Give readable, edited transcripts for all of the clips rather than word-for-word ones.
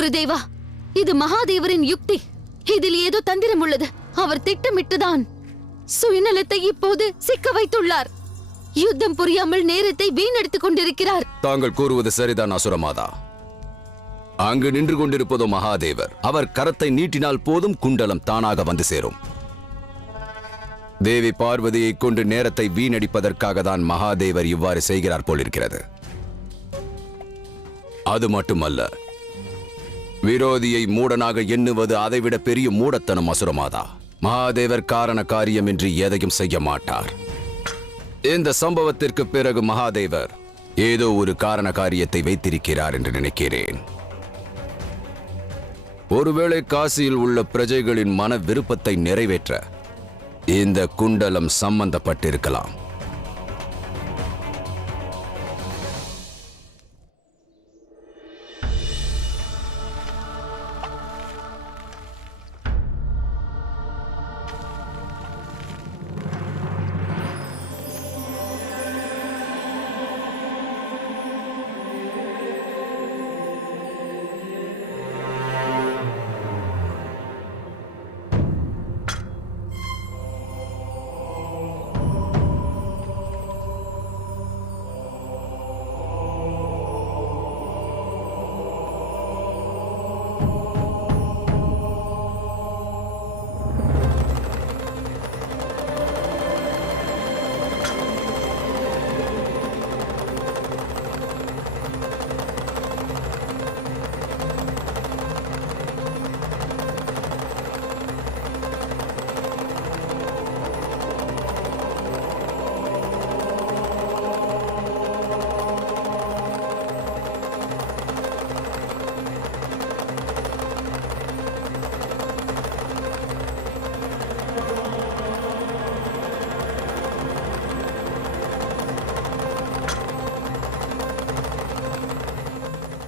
குருதேவா, இது மகாதேவரின் யுக்தி. இதில் ஏதோ தந்திரம் உள்ளது. அவர் திட்டமிட்டுதான் சுயநலத்தை இப்போது சிக்க வைத்துள்ளார். யுத்தம் புரியாமல் நேரத்தை வீணடித்துக் கொண்டிருக்கிறார். தாங்கள் கூறுவது சரிதான் அசுரமாதா. அங்கு நின்று கொண்டிருப்பதோ மகாதேவர். அவர் கரத்தை நீட்டினால் போதும், குண்டலம் தானாக வந்து சேரும். தேவி பார்வதியை கொண்டு நேரத்தை வீணடிப்பதற்காக தான் மகாதேவர் இவ்வாறு செய்கிறார் போலிருக்கிறது. அது மட்டுமல்ல, விரோதியை மூடனாக எண்ணுவது அதைவிட பெரிய மூடத்தனம் அசுரமாதா. மகாதேவர் காரண காரியமின்றி எதையும் செய்ய மாட்டார். இந்த சம்பவத்திற்கு பிறகு மகாதேவர் ஏதோ ஒரு காரண காரியத்தை வைத்திருக்கிறார் என்று நினைக்கிறேன். ஒருவேளை காசியில் உள்ள பிரஜைகளின் மன விருப்பத்தை நிறைவேற்ற இந்த குண்டலம் சம்பந்தப்பட்டிருக்கலாம்.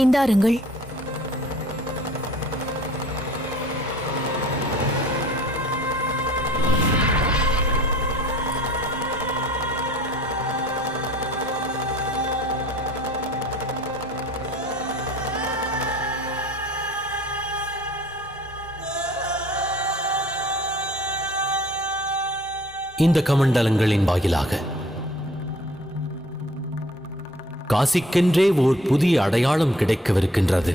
இந்தாருங்கள். இந்த கமண்டலங்களின் வாயிலாக காசிக்கென்றே ஓர் புதிய அடையாளம் கிடைக்கவிருக்கின்றது.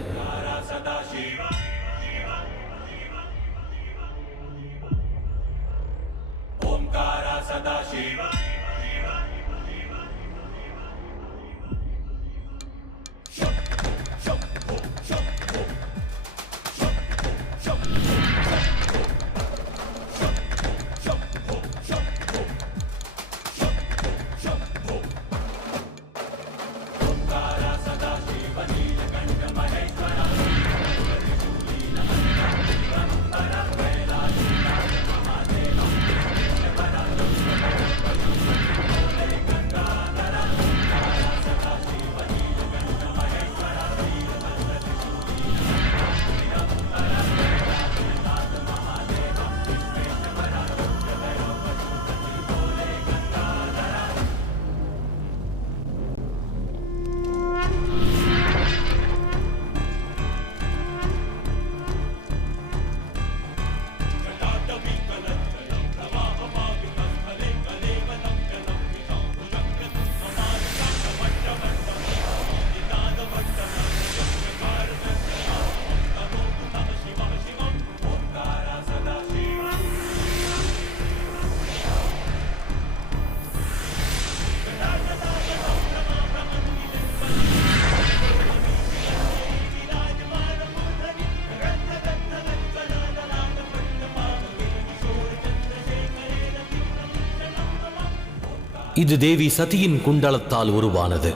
இது தேவி சதியின் குண்டலத்தால் உருவானது.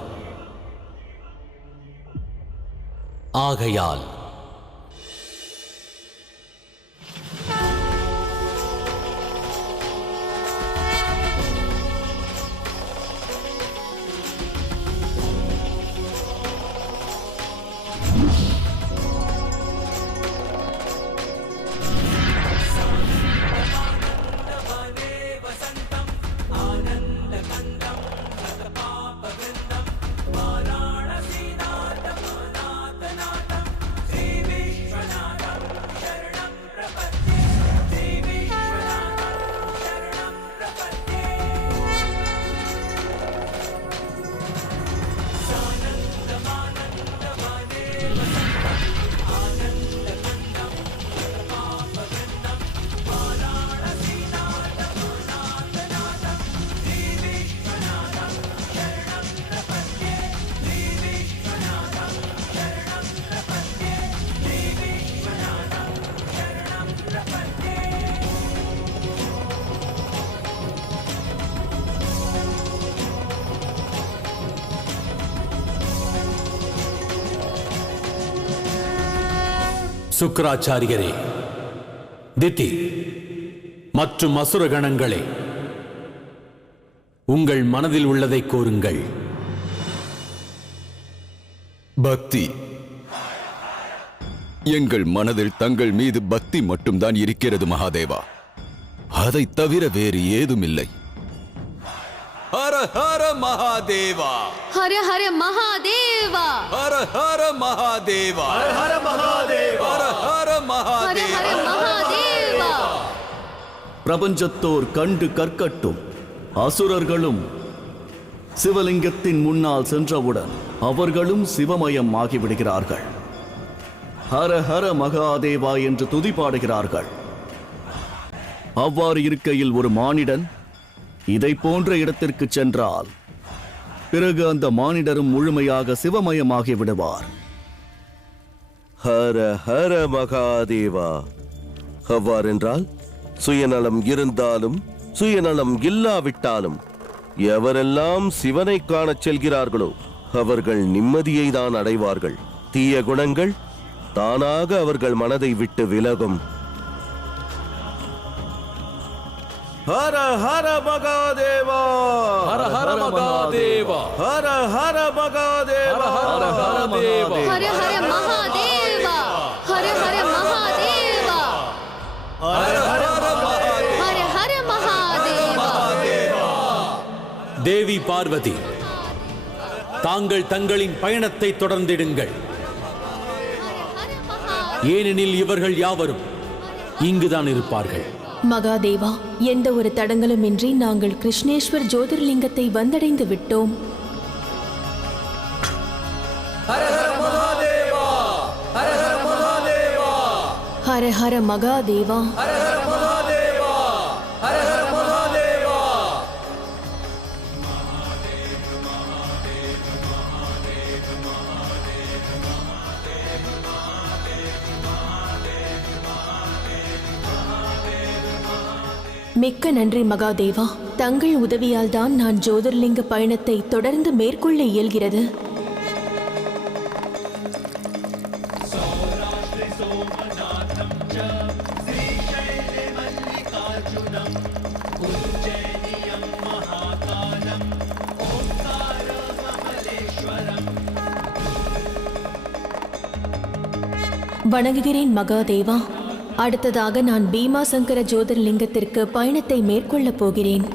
ஆகையால் சுக்கிராச்சாரியரே, திதி மற்றும் அசுர கணங்களே, உங்கள் மனதில் உள்ளதை கூறுங்கள். பக்தி. எங்கள் மனதில் தங்கள் மீது பக்தி மட்டும்தான் இருக்கிறது மகாதேவா. அதை தவிர வேறு ஏதுமில்லை. ஹர ஹர மகாதேவா, ஹர ஹர மகாதேவா, ஹர ஹர மகாதேவா, ஹர ஹர மகாதேவா, ஹர ஹர ஹர மகாதேவா. ஹர மகாதேவா. பிரபஞ்சத்தோர் கண்டு கற்கட்டும். அசுரர்களும் சிவலிங்கத்தின் முன்னால் சென்றவுடன் அவர்களும் சிவமயம் ஆகிவிடுகிறார்கள். ஹர ஹர மகாதேவா என்று துதிபாடுகிறார்கள். அவ்வாறு இருக்கையில் ஒரு மானிடன் இதை போன்ற இடத்திற்கு சென்றால் பிறகு அந்த மானிடரும் முழுமையாக சிவமயமாகி விடுவார். ஹர ஹர மகாதேவா. அவ்வாறென்றால் சுயநலம் இருந்தாலும் சுயநலம் இல்லாவிட்டாலும் எவரெல்லாம் சிவனை காணச் செல்கிறார்களோ அவர்கள் நிம்மதியை தான் அடைவார்கள். தீய குணங்கள் தானாக அவர்கள் மனதை விட்டு விலகும். ஹர ஹர மகாதேவா, ஹர ஹர மகாதேவா, ஹர ஹர மகாதேவா, ஹர ஹர மகாதேவா, ஹர ஹர மகாதேவா, ஹர ஹர மகாதேவா, ஹர ஹர மகாதேவா. ஹர ஹர மகாதேவா. தேவி பார்வதி, தாங்கள் தங்களின் பயணத்தை தொடர்ந்திடுங்கள். ஏனெனில் இவர்கள் யாவரும் இங்குதான் இருப்பார்கள். மகாதேவா, எந்த ஒரு தடங்களுமின்றி நாங்கள் கிருஷ்ணேஸ்வர் ஜோதிர்லிங்கத்தை வந்தடைந்து விட்டோம். ஹர ஹர மகாதேவா. மிக்க நன்றி மகாதேவா. தங்கள் உதவியால் தான் நான் ஜோதிர்லிங்க பயணத்தை தொடர்ந்து மேற்கொள்ள இயல்கிறது. வணங்குகிறேன் மகாதேவா. அடுத்ததாக நான் பீமாசங்கர ஜோதிர்லிங்கத்திற்கு பயணத்தை மேற்கொள்ளப் போகிறேன்.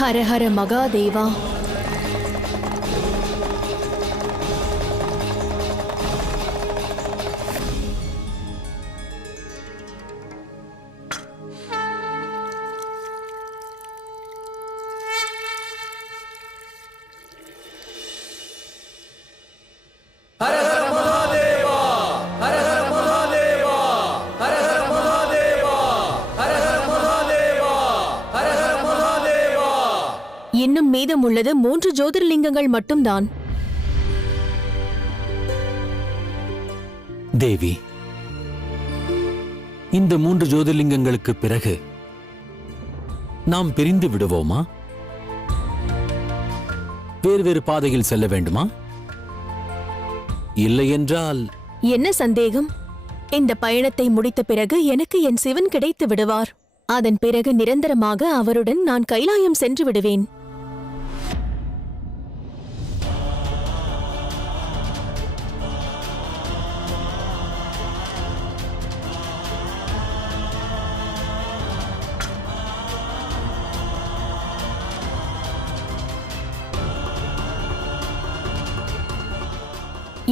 ஹர ஹர மகாதேவா. இன்னும் மீதம் உள்ளது 3 ஜோதிர்லிங்கங்கள் மட்டும்தான். தேவி, இந்த 3 ஜோதிர்லிங்கங்களுக்கு பிறகு நாம் பிரிந்து விடுவோமா? வேறு வேறு பாதையில் செல்ல வேண்டுமா? இல்லை என்றால் என்ன சந்தேகம்? இந்த பயணத்தை முடித்த பிறகு எனக்கு என் சிவன் கிடைத்து விடுவார். அதன் பிறகு நிரந்தரமாக அவருடன் நான் கைலாயம் சென்று விடுவேன்.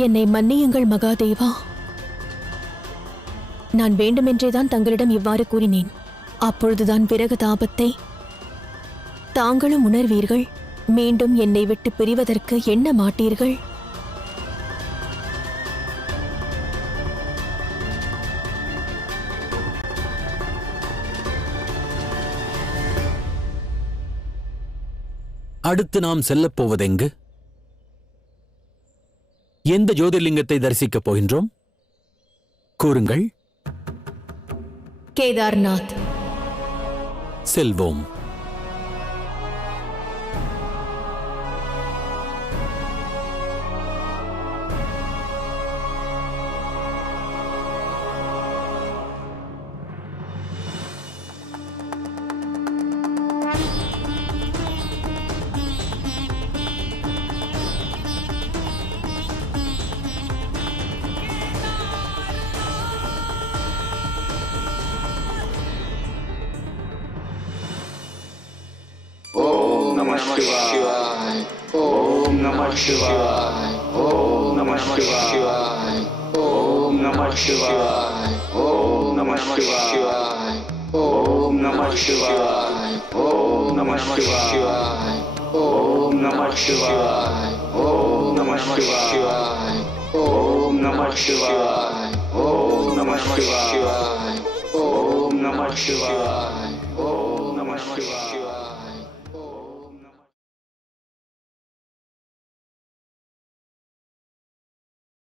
என்னை மன்னியுங்கள் மகாதேவா. நான் வேண்டுமென்றேதான் தங்களிடம் இவ்வாறு கூறினேன். அப்பொழுதுதான் பிறகு தாபத்தை தாங்களும் உணர்வீர்கள். மீண்டும் என்னை விட்டு பிரிவதற்கு எண்ண மாட்டீர்கள். அடுத்து நாம் செல்லப் போவதெங்கு? எந்த ஜோதிர்லிங்கத்தை தரிசிக்கப் போகின்றோம்? கூறுங்கள். கேதார்நாத். செல்வோம். Namah Shivaya.